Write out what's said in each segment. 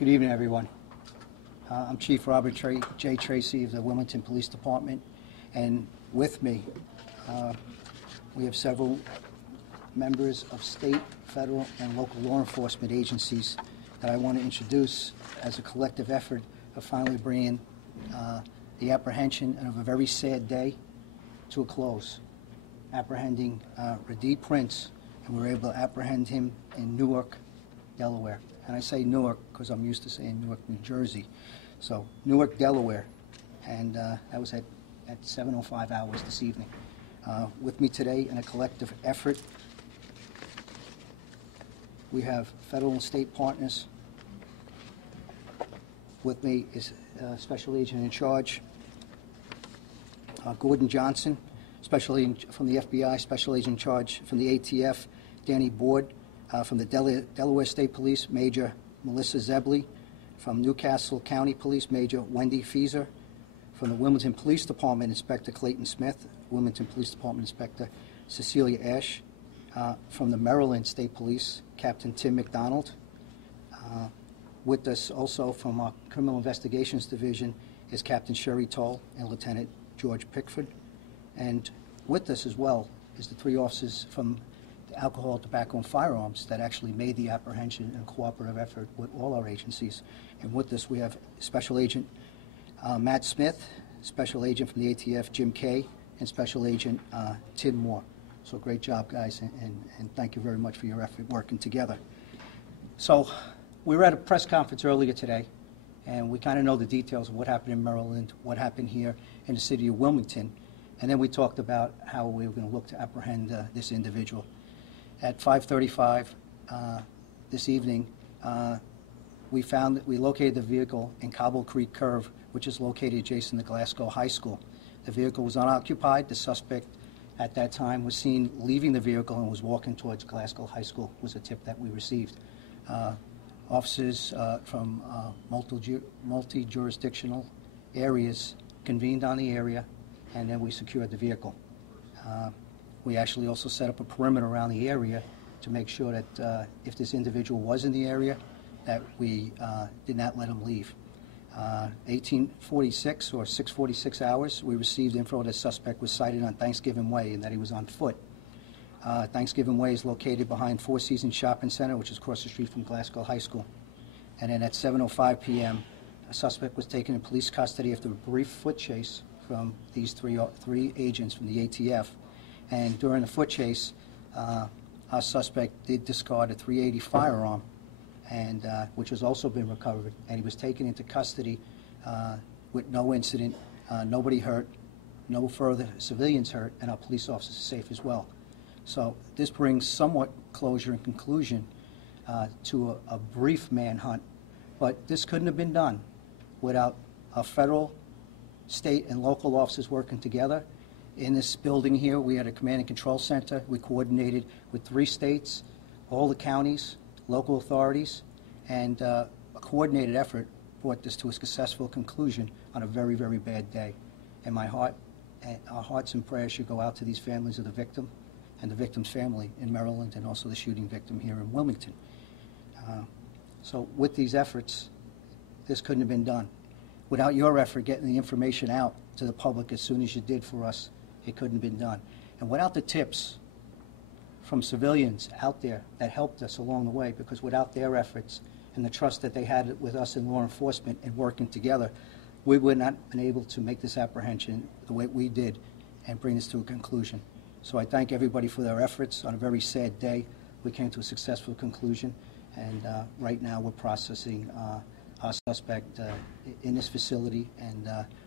Good evening, everyone. I'm Chief Robert J. Tracy of the Wilmington Police Department, and with me, we have several members of state, federal, and local law enforcement agencies that I want to introduce as a collective effort of finally bringing the apprehension of a very sad day to a close. Apprehending Radee Prince, and we were able to apprehend him in Newark, Delaware. And I say Newark because I'm used to saying Newark, New Jersey. So Newark, Delaware, and that was at 7:05 hours this evening. With me today in a collective effort, we have federal and state partners. With me is Special Agent in Charge, Gordon Johnson, Special Agent from the FBI, Special Agent in Charge from the ATF, Danny Board, from the Delaware State Police, Major Melissa Zebley, from Newcastle County Police, Major Wendy Feeser, from the Wilmington Police Department, Inspector Clayton Smith, Wilmington Police Department Inspector Cecilia Ash, from the Maryland State Police, Captain Tim McDonald. With us also from our Criminal Investigations Division is Captain Sherry Toll and Lieutenant George Pickford. And with us as well is the three officers from the Alcohol, Tobacco, and Firearms that actually made the apprehension and cooperative effort with all our agencies. And with us we have Special Agent Matt Smith, Special Agent from the ATF Jim Kay, and Special Agent Tim Moore. So great job, guys, and thank you very much for your effort working together. So we were at a press conference earlier today, and we kind of know the details of what happened in Maryland, what happened here in the city of Wilmington, and then we talked about how we were going to look to apprehend this individual. At 5:35 this evening, we located the vehicle in Cobble Creek Curve, which is located adjacent to Glasgow High School. The vehicle was unoccupied. The suspect at that time was seen leaving the vehicle and was walking towards Glasgow High School, was a tip that we received. Officers from multi-jurisdictional areas convened on the area, and then we secured the vehicle. We actually also set up a perimeter around the area to make sure that if this individual was in the area, that we did not let him leave. 1846 or 6:46 hours, we received info that a suspect was sighted on Thanksgiving Way and that he was on foot. Thanksgiving Way is located behind Four Seasons Shopping Center, which is across the street from Glasgow High School. And then at 7:05 p.m., a suspect was taken in police custody after a brief foot chase from these three agents from the ATF. And during the foot chase, our suspect did discard a .380 firearm, and which has also been recovered. And he was taken into custody with no incident, nobody hurt, no further civilians hurt, and our police officers are safe as well. So this brings somewhat closure and conclusion to a brief manhunt, but this couldn't have been done without our federal, state, and local officers working together. In this building here, we had a command and control center. We coordinated with 3 states, all the counties, local authorities, and a coordinated effort brought this to a successful conclusion on a very, very bad day. And our hearts and prayers should go out to these families of the victim and the victim's family in Maryland, and also the shooting victim here in Wilmington. So with these efforts, this couldn't have been done. Without your effort getting the information out to the public as soon as you did for us, it couldn't have been done. And without the tips from civilians out there that helped us along the way, because without their efforts and the trust that they had with us in law enforcement and working together, we would not have been able to make this apprehension the way we did and bring this to a conclusion. So I thank everybody for their efforts. On a very sad day, we came to a successful conclusion, and right now we're processing our suspect in this facility, and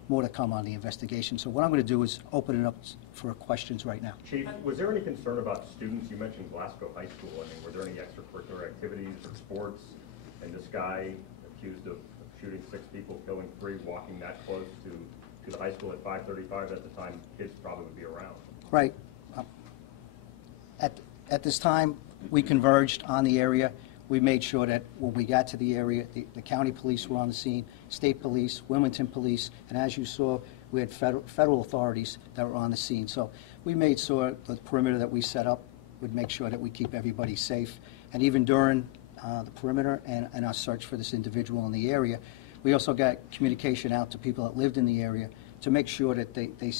more to come on the investigation. So what I'm going to do is open it up for questions right now. Chief, was there any concern about students? You mentioned Glasgow High School. I mean, were there any extracurricular activities or sports? And this guy accused of shooting 6 people, killing 3, walking that close to the high school at 5:35 at the time kids probably would be around. Right. At this time, we converged on the area. We made sure that when we got to the area, the county police were on the scene, state police, Wilmington police, and as you saw, we had federal authorities that were on the scene. So we made sure the perimeter that we set up would make sure that we keep everybody safe. And even during the perimeter and our search for this individual in the area. We also got communication out to people that lived in the area to make sure that they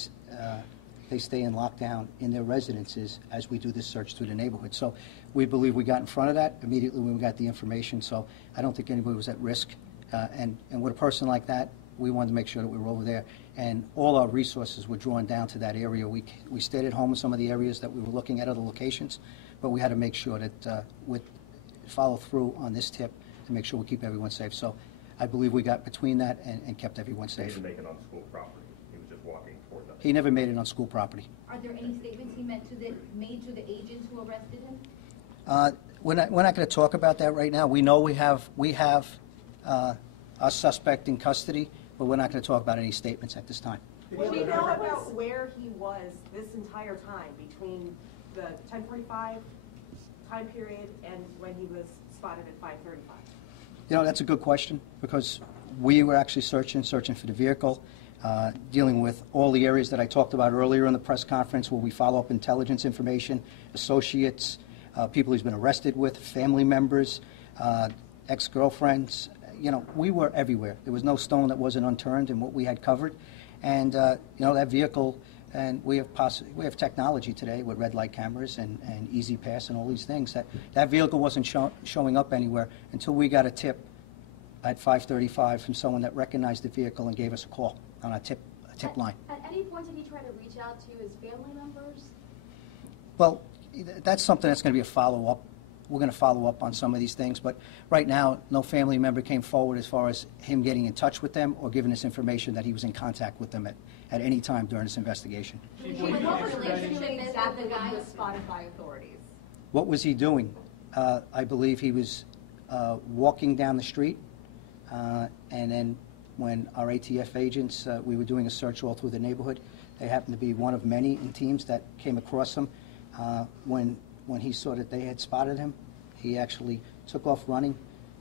stay in lockdown in their residences as we do this search through the neighborhood. So we believe we got in front of that immediately when we got the information. So I don't think anybody was at risk. And with a person like that, we wanted to make sure that we were over there. And all our resources were drawn down to that area. We stayed at home in some of the areas that we were looking at other locations, but we had to make sure that we follow through on this tip to make sure we keep everyone safe. So I believe we got between that and kept everyone He safe. didn't make it on school property. He was just walking toward them. He never made it on school property. Are there any statements he made to the agents who arrested him? We're not going to talk about that right now. We know we have our suspect in custody, but we're not going to talk about any statements at this time. Do we know about where he was this entire time between the 10:45 time period and when he was spotted at 5:35? You know, that's a good question, because we were actually searching for the vehicle, dealing with all the areas that I talked about earlier in the press conference where we follow up intelligence information, associates, people he's been arrested with, family members, ex-girlfriends. You know, we were everywhere. There was no stone that wasn't unturned in what we had covered. And, you know, that vehicle, and we have technology today with red light cameras and Easy Pass and all these things. That vehicle wasn't showing up anywhere until we got a tip at 5:35 from someone that recognized the vehicle and gave us a call on a tip line. At any point did he try to reach out to his family members? Well, that's something that's going to be a follow-up. We're going to follow up on some of these things, but right now, no family member came forward as far as him getting in touch with them or giving us information that he was in contact with them at any time during this investigation. What relationship is that the guy was spotted by authorities? What was he doing? I believe he was walking down the street, and then when our ATF agents, we were doing a search all through the neighborhood, they happened to be one of many in teams that came across him. When he saw that they had spotted him, he actually took off running,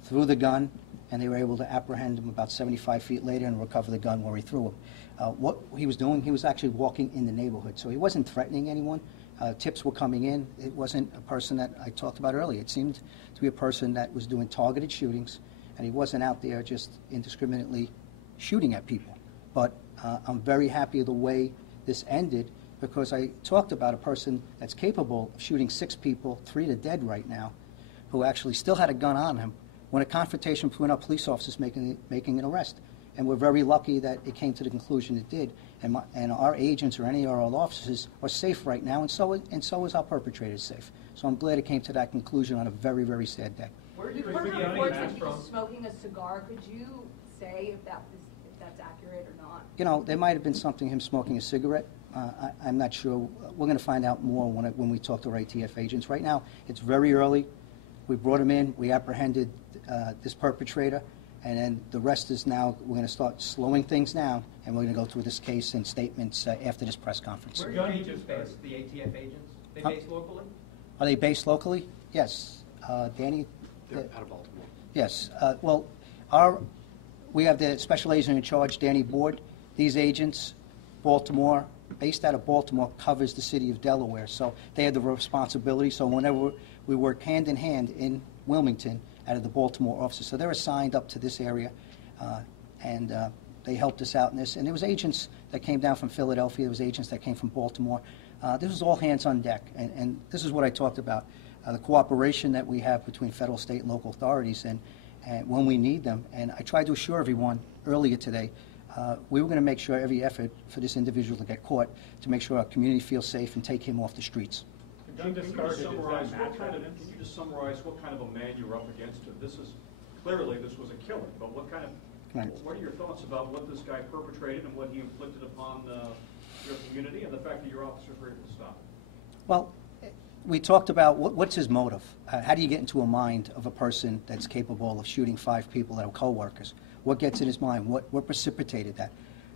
threw the gun, and they were able to apprehend him about 75 feet later and recover the gun where he threw him. What he was doing, he was actually walking in the neighborhood, so he wasn't threatening anyone. Tips were coming in. It wasn't a person that I talked about earlier. It seemed to be a person that was doing targeted shootings, and he wasn't out there just indiscriminately shooting at people. But I'm very happy the way this ended, because I talked about a person that's capable of shooting 6 people, 3 to dead right now, who actually still had a gun on him when a confrontation between our police officers making an arrest. And we're very lucky that it came to the conclusion it did. And our agents or any of our officers are safe right now, and so is our perpetrators safe. So I'm glad it came to that conclusion on a very, very sad day. Were reports that he was smoking a cigar? Could you say if that's accurate or not? You know, there might have been something, him smoking a cigarette. I'm not sure. We're going to find out more when we talk to our ATF agents. Right now, it's very early. We brought him in. We apprehended this perpetrator. And then the rest is now, we're going to start slowing things down, and we're going to go through this case and statements after this press conference. Where are the agents based, the ATF agents? They based locally? Are they based locally? Yes. Danny? They're out of Baltimore. Yes. Well, we have the special agent in charge, Danny Board. These agents, Baltimore, based out of Baltimore, covers the city of Delaware. So they have the responsibility. So whenever we work hand in hand in Wilmington, out of the Baltimore offices. So they're assigned up to this area, and they helped us out in this. And there was agents that came down from Philadelphia. There was agents that came from Baltimore. This was all hands on deck. And this is what I talked about, the cooperation that we have between federal, state, and local authorities and when we need them. And I tried to assure everyone earlier today, we were going to make sure every effort for this individual to get caught to make sure our community feels safe and take him off the streets. Can you just summarize what kind of a man you're up against? This is clearly this was a killing, but what are your thoughts about what this guy perpetrated and what he inflicted upon your community and the fact that your officers were able to stop it? Well, we talked about what's his motive. How do you get into a mind of a person that's capable of shooting 5 people that are co-workers? What gets in his mind? What precipitated that?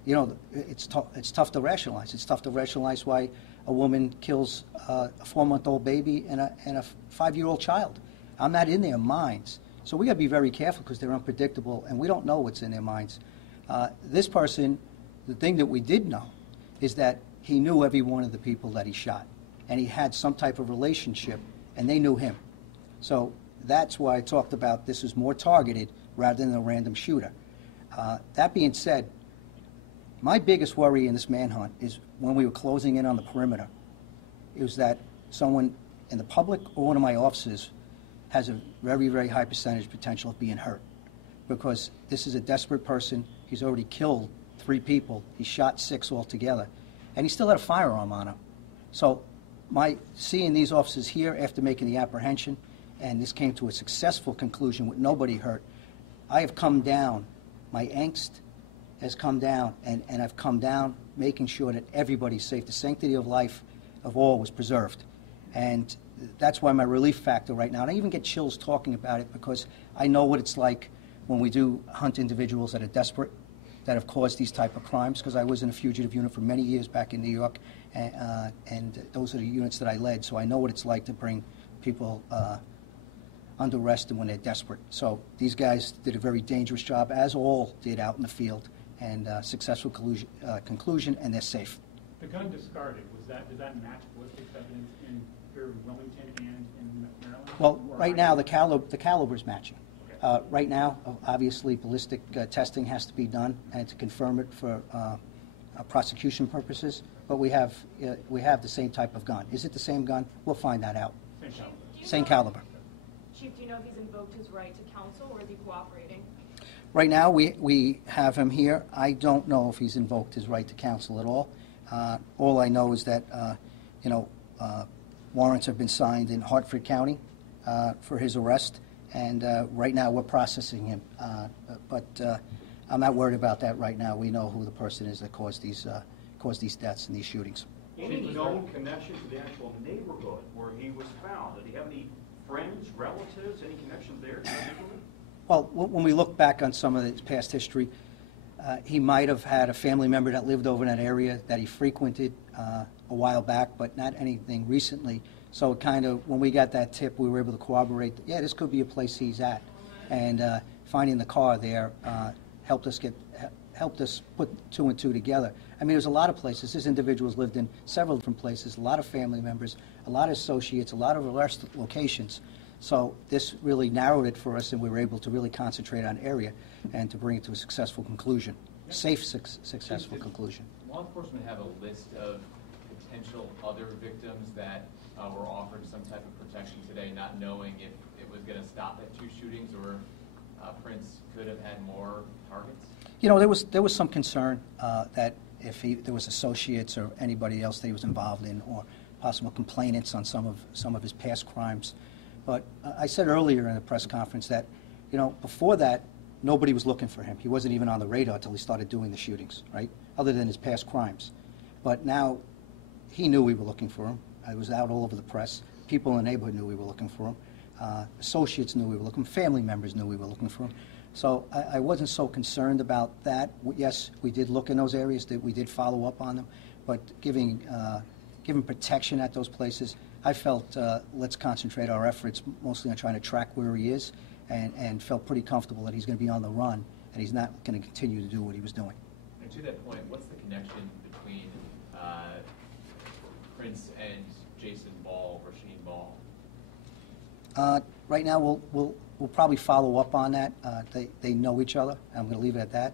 You know, it's tough to rationalize. It's tough to rationalize why a woman kills a 4-month-old baby and a 5-year-old child. I'm not in their minds. So we got to be very careful because they're unpredictable and we don't know what's in their minds. This person, the thing that we did know is that he knew every one of the people that he shot, and he had some type of relationship, and they knew him. So that's why I talked about this is more targeted rather than a random shooter. That being said, my biggest worry in this manhunt is when we were closing in on the perimeter, it was that someone in the public or one of my officers has a very, very high percentage potential of being hurt, because this is a desperate person. He's already killed 3 people. He shot 6 altogether, and he still had a firearm on him. So seeing these officers here after making the apprehension, and this came to a successful conclusion with nobody hurt, I have come down. My angst has come down, and I've come down making sure that everybody's safe. The sanctity of life of all was preserved. And that's why my relief factor right now, and I even get chills talking about it, because I know what it's like when we do hunt individuals that are desperate, that have caused these type of crimes, because I was in a fugitive unit for many years back in New York, and those are the units that I led, so I know what it's like to bring people under arrest and when they're desperate. So these guys did a very dangerous job, as all did out in the field, and successful conclusion, and they're safe. The gun discarded, did that match ballistics evidence in here in Wilmington and in Maryland? Well, right now the caliber's matching. Right now, obviously, ballistic testing has to be done and to confirm it for prosecution purposes. But we have the same type of gun. Is it the same gun? We'll find that out. Same caliber. Same caliber. Chief, do you know if he's invoked his right to counsel, or is he cooperating? Right now, we have him here. I don't know if he's invoked his right to counsel at all. All I know is that, warrants have been signed in Hartford County for his arrest, and right now we're processing him. But I'm not worried about that right now. We know who the person is that caused these deaths and these shootings. Any known connection to the actual neighborhood where he was found? Did he have any friends, relatives, any connections there? Well, when we look back on some of his past history, he might have had a family member that lived over in that area that he frequented a while back, but not anything recently. So kind of, when we got that tip, we were able to corroborate, yeah, this could be a place he's at. And finding the car there helped us put 2 and 2 together. I mean, there's a lot of places. This individual's lived in several different places, a lot of family members, a lot of associates, a lot of arrest locations. So this really narrowed it for us, and we were able to really concentrate on area and to bring it to a successful conclusion, safe, successful conclusion. Law enforcement have a list of potential other victims that were offered some type of protection today, not knowing if it was going to stop at 2 shootings, or Prince could have had more targets? You know, there was some concern that if there was associates or anybody else that he was involved in, or possible complainants on some of his past crimes. But I said earlier in the press conference that, before that, nobody was looking for him. He wasn't even on the radar until he started doing the shootings, right? Other than his past crimes. But now he knew we were looking for him. I was out all over the press. People in the neighborhood knew we were looking for him. Associates knew we were looking. Family members knew we were looking for him. So I wasn't so concerned about that. Yes, we did look in those areas. We did follow up on them. But giving protection at those places, I felt let's concentrate our efforts mostly on trying to track where he is, and felt pretty comfortable that he's going to be on the run, and he's not going to continue to do what he was doing. And to that point, what's the connection between Prince and Jason Ball, Rasheen Ball? Right now, we'll probably follow up on that. They know each other. I'm going to leave it at that.